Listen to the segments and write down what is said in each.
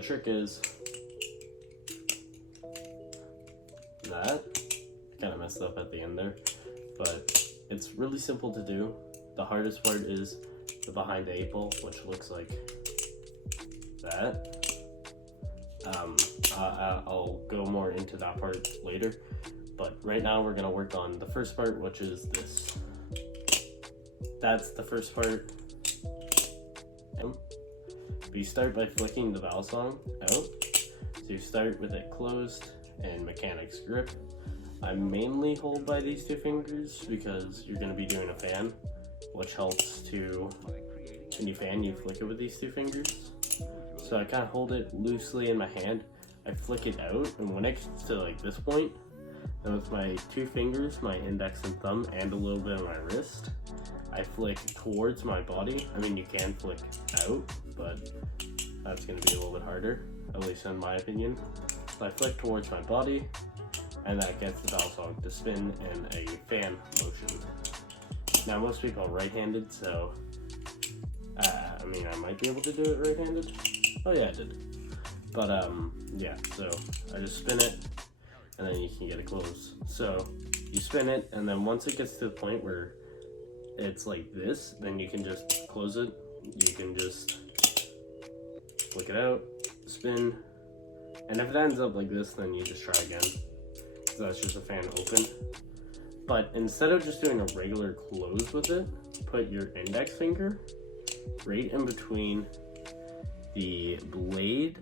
the trick is that. Kind of messed up at the end there, but it's really simple to do. The hardest part is the behind the 8 ball, which looks like that. I'll go more into that part later, but right now we're gonna work on the first part, which is this. That's the first part. But you start by flicking the Balisong out. So you start with it closed and mechanics grip. I mainly hold by these 2 fingers because you're going to be doing a fan, which helps to, when you fan, you flick it with these 2 fingers. So I kind of hold it loosely in my hand. I flick it out, and when it gets to like this point, then with my 2 fingers, my index and thumb, and a little bit of my wrist, I flick towards my body. I mean, you can flick out, but that's going to be a little bit harder, at least in my opinion. So I flick towards my body, and that gets the Balisong to spin in a fan motion. Now, most people are right-handed, so I mean, I might be able to do it right-handed. Oh yeah, I did. But yeah, so I just spin it, and then you can get it closed. So you spin it, and then once it gets to the point where it's like this, then you can just close it. You can just flick it out, spin, and if it ends up like this, then you just try again. So that's just a fan open. But instead of just doing a regular close with it, put your index finger right in between the blade,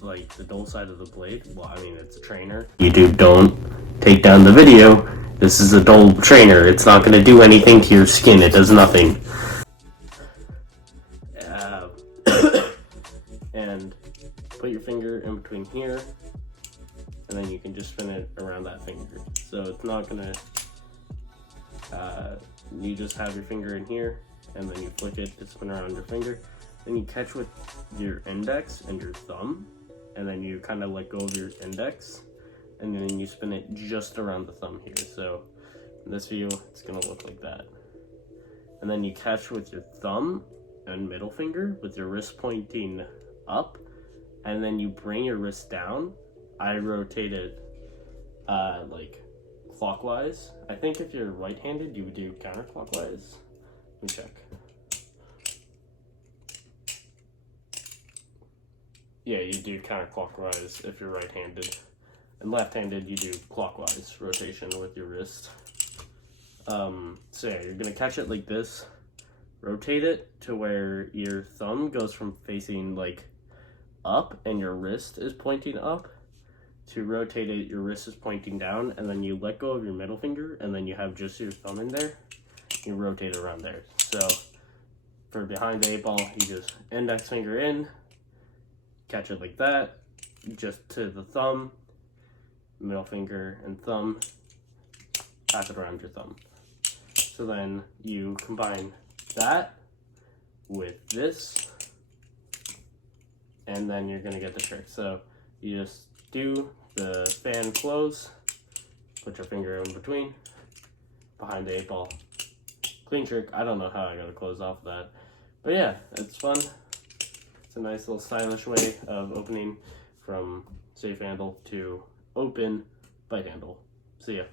like the dull side of the blade. Well, I mean, it's a trainer. YouTube, don't take down the video. This is a dull trainer. It's not going to do anything to your skin. It does nothing. And put your finger in between here, and then you can just spin it around that finger. So it's not going to, you just have your finger in here, and then you flick it to spin around your finger. Then you catch with your index and your thumb, and then you kind of let go of your index, and then you spin it just around the thumb here. So in this view, it's gonna look like that. And then you catch with your thumb and middle finger with your wrist pointing up, and then you bring your wrist down. I rotate it like clockwise. I think if you're right-handed, you would do counterclockwise. Let me check. Yeah, you do counterclockwise if you're right-handed. And left-handed, you do clockwise rotation with your wrist. So yeah, you're gonna catch it like this, rotate it to where your thumb goes from facing like up and your wrist is pointing up. To rotate it, your wrist is pointing down, and then you let go of your middle finger, and then you have just your thumb in there. You rotate it around there. So for behind the 8 ball, you just index finger in, catch it like that, just to the thumb, middle finger and thumb, pass it around your thumb. So then you combine that with this, and then you're gonna get the trick. So you just do the fan close, put your finger in between, behind the 8 ball. Clean trick. I don't know how I got to close off of that, but yeah, it's fun. It's a nice little stylish way of opening from safe handle to open bite handle. See ya.